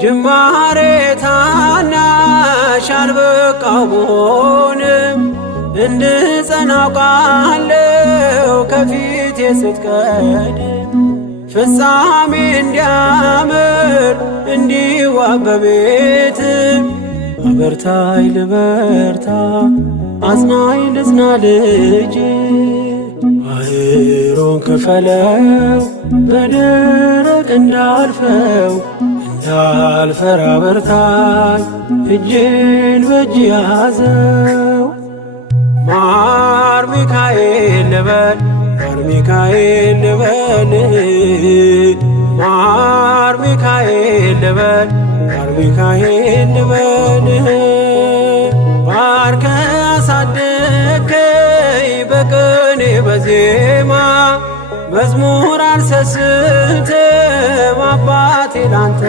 ጅማሬ ታናሽ አልበቃው ብሆንም እንድጸና አውቃለሁ ከፊቴ ስትቀድም ፍጻሜ እንዲያምር እንዲዋብ በቤት አበርታይ ልበርታ አጽናኝ ልጽና ልጅ ባህሩን ክፈለው በደረቅ እንዳልፈው እንዳልፈራ በርታኝ እጄን በእጅ ያዘው ማር ሚካኤል ልበል ማር ሚካኤል ልበል ማር ሚካኤል ልበል ማር ሚካኤል ልበል ባርከ አሳደግከኝ በቅኔ በዜማ መዝሙር አልሰስትም አባቴ ላንተ